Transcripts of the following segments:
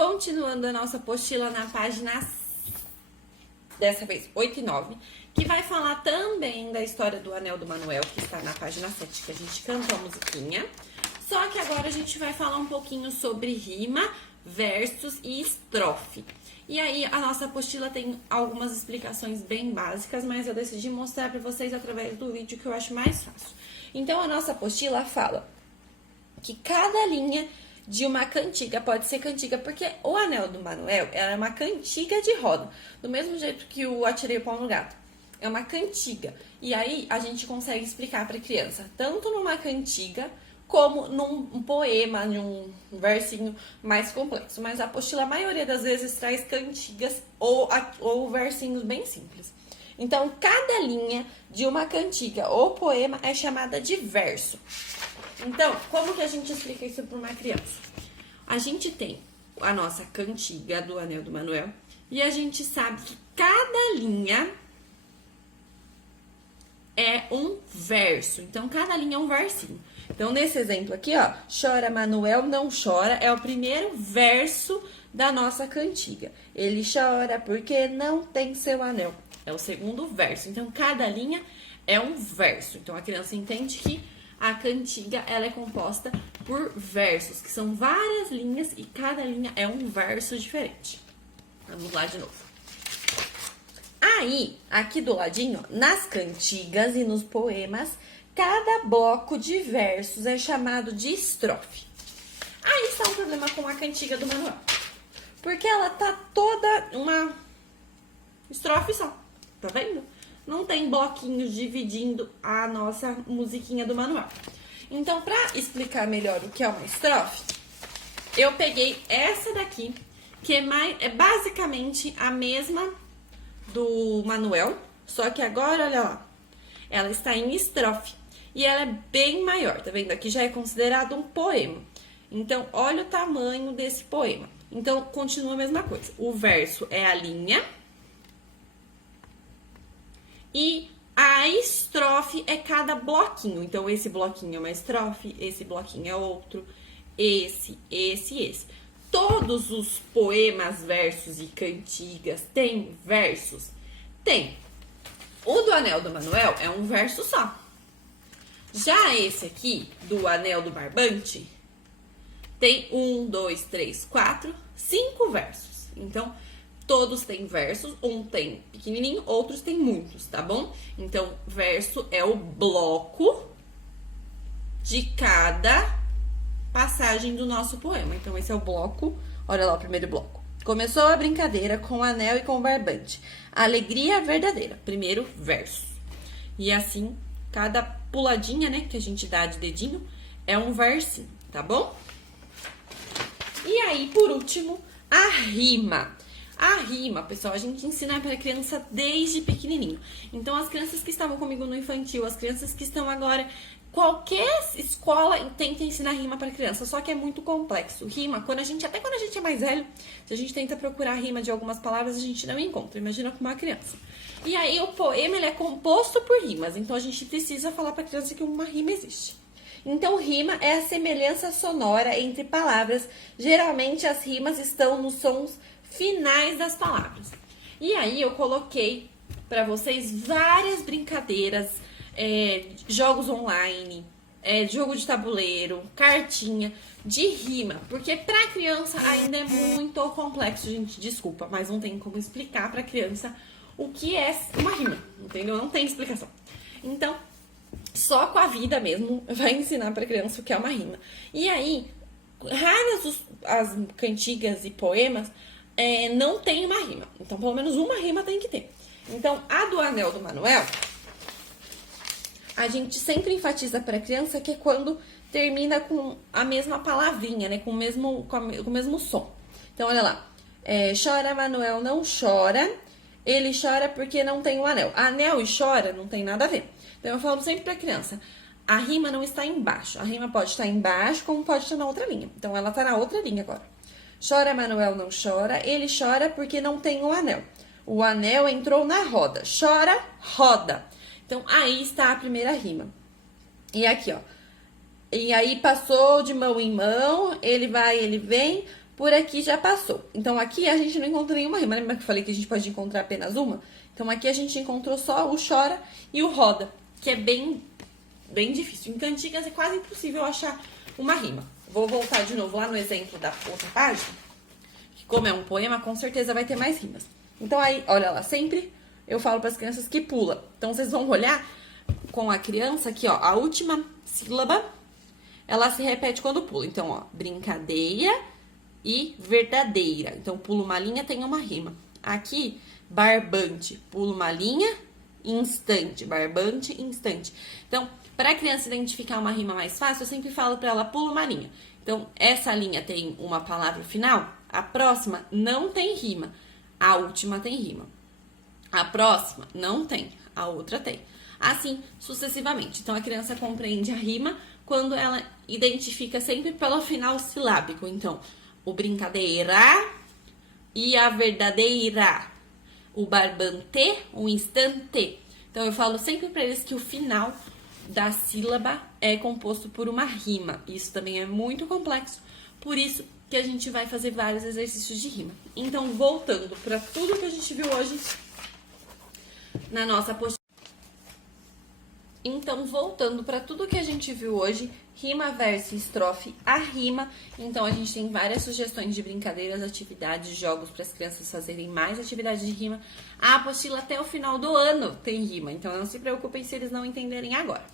continuando a nossa apostila na página, dessa vez, 8 e 9, que vai falar também da história do Anel do Manuel, que está na página 7, que a gente cantou a musiquinha. Só que agora a gente vai falar um pouquinho sobre rima, versos e estrofe. E aí, a nossa apostila tem algumas explicações bem básicas, mas eu decidi mostrar para vocês através do vídeo que eu acho mais fácil. Então, a nossa apostila fala que cada linha de uma cantiga pode ser cantiga, porque o Anel do Manuel é uma cantiga de roda, do mesmo jeito que o Atirei o Pau no Gato. É uma cantiga. E aí, a gente consegue explicar para a criança, tanto numa cantiga, como num poema, num versinho mais complexo. Mas a apostila, a maioria das vezes, traz cantigas ou versinhos bem simples. Então, cada linha de uma cantiga ou poema é chamada de verso. Então, como que a gente explica isso para uma criança? A gente tem a nossa cantiga do Anel do Manuel e a gente sabe que cada linha é um verso. Então, cada linha é um versinho. Então, nesse exemplo aqui, ó, chora Manuel, não chora, é o primeiro verso da nossa cantiga. Ele chora porque não tem seu anel. É o segundo verso. Então, cada linha é um verso. Então, a criança entende que a cantiga, ela é composta por versos, que são várias linhas e cada linha é um verso diferente. Vamos lá de novo. Aí, aqui do ladinho, nas cantigas e nos poemas, cada bloco de versos é chamado de estrofe. Aí está um problema com a cantiga do Manuel. Porque ela tá toda uma estrofe só, tá vendo? Não tem bloquinhos dividindo a nossa musiquinha do Manuel. Então, para explicar melhor o que é uma estrofe, eu peguei essa daqui, que é basicamente a mesma do Manuel, só que agora, olha lá, ela está em estrofe. E ela é bem maior, tá vendo? Aqui já é considerado um poema. Então, olha o tamanho desse poema. Então, continua a mesma coisa. O verso é a linha. E a estrofe é cada bloquinho. Então, esse bloquinho é uma estrofe, esse bloquinho é outro, esse. Todos os poemas, versos e cantigas têm versos? Tem. O do Anel do Manuel é um verso só. Já esse aqui, do Anel do Barbante, tem 1, 2, 3, 4, 5 versos. Então, todos têm versos, um tem pequenininho, outros têm muitos, tá bom? Então, verso é o bloco de cada passagem do nosso poema. Então, esse é o bloco, olha lá o primeiro bloco. Começou a brincadeira com o anel e com o barbante. Alegria verdadeira, primeiro verso. E assim, cada puladinha, né, que a gente dá de dedinho, é um versinho, tá bom? E aí, por último, a rima. A rima, pessoal, a gente ensina para criança desde pequenininho. Então, as crianças que estavam comigo no infantil, as crianças que estão agora, qualquer escola tenta ensinar rima para criança, só que é muito complexo. Rima, até quando a gente é mais velho, se a gente tenta procurar rima de algumas palavras, a gente não encontra. Imagina com uma criança. E aí, o poema, ele é composto por rimas. Então, a gente precisa falar para a criança que uma rima existe. Então, rima é a semelhança sonora entre palavras. Geralmente, as rimas estão nos sons finais das palavras. E aí, eu coloquei para vocês várias brincadeiras, jogos online, jogo de tabuleiro, cartinha, de rima. Porque pra criança ainda é muito complexo, gente. Desculpa, mas não tem como explicar pra criança o que é uma rima, entendeu? Não tem explicação. Então, só com a vida mesmo vai ensinar pra criança o que é uma rima. E aí, raras as cantigas e poemas não tem uma rima. Então, pelo menos uma rima tem que ter. Então, a do Anel do Manuel, a gente sempre enfatiza para a criança que é quando termina com a mesma palavrinha, né? Com o mesmo som. Então, olha lá. Chora Manuel, não chora. Ele chora porque não tem o anel. Anel e chora não tem nada a ver. Então, eu falo sempre para a criança, a rima não está embaixo. A rima pode estar embaixo, como pode estar na outra linha. Então, ela está na outra linha agora. Chora Manuel, não chora. Ele chora porque não tem o anel. O anel entrou na roda. Chora, roda. Então, aí está a primeira rima. E aqui, ó. E aí, passou de mão em mão, ele vai, ele vem, por aqui já passou. Então, aqui a gente não encontra nenhuma rima. Lembra que eu falei que a gente pode encontrar apenas uma? Então, aqui a gente encontrou só o chora e o roda, que é bem difícil. Em cantigas é quase impossível achar uma rima. Vou voltar de novo lá no exemplo da outra página, que como é um poema, com certeza vai ter mais rimas. Então, aí, olha lá, sempre eu falo para as crianças que pula. Então, vocês vão olhar com a criança aqui, ó, a última sílaba, ela se repete quando pula. Então, ó, brincadeira e verdadeira. Então, pula uma linha, tem uma rima. Aqui, barbante, pula uma linha, instante, barbante, instante. Então, para a criança identificar uma rima mais fácil, eu sempre falo para ela, pula uma linha. Então, essa linha tem uma palavra final, a próxima não tem rima, a última tem rima. A próxima não tem, a outra tem. Assim, sucessivamente. Então, a criança compreende a rima quando ela identifica sempre pelo final silábico. Então, o brincadeira e a verdadeira. O barbante, o instante. Então, eu falo sempre para eles que o final da sílaba é composto por uma rima. Isso também é muito complexo, por isso que a gente vai fazer vários exercícios de rima. Então, voltando para tudo que a gente viu hoje na nossa apostila. Então, voltando para tudo que a gente viu hoje, rima, verso e estrofe, a rima. Então, a gente tem várias sugestões de brincadeiras, atividades, jogos para as crianças fazerem mais atividades de rima. A apostila até o final do ano tem rima, então não se preocupem se eles não entenderem agora.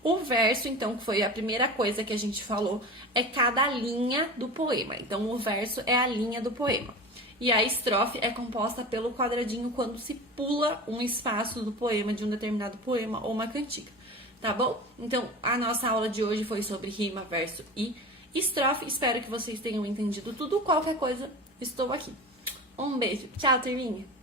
O verso, então, que foi a primeira coisa que a gente falou, é cada linha do poema. Então, o verso é a linha do poema. E a estrofe é composta pelo quadradinho quando se pula um espaço do poema, de um determinado poema ou uma cantiga, tá bom? Então, a nossa aula de hoje foi sobre rima, verso e estrofe. Espero que vocês tenham entendido tudo. Qualquer coisa, estou aqui. Um beijo. Tchau, turminha!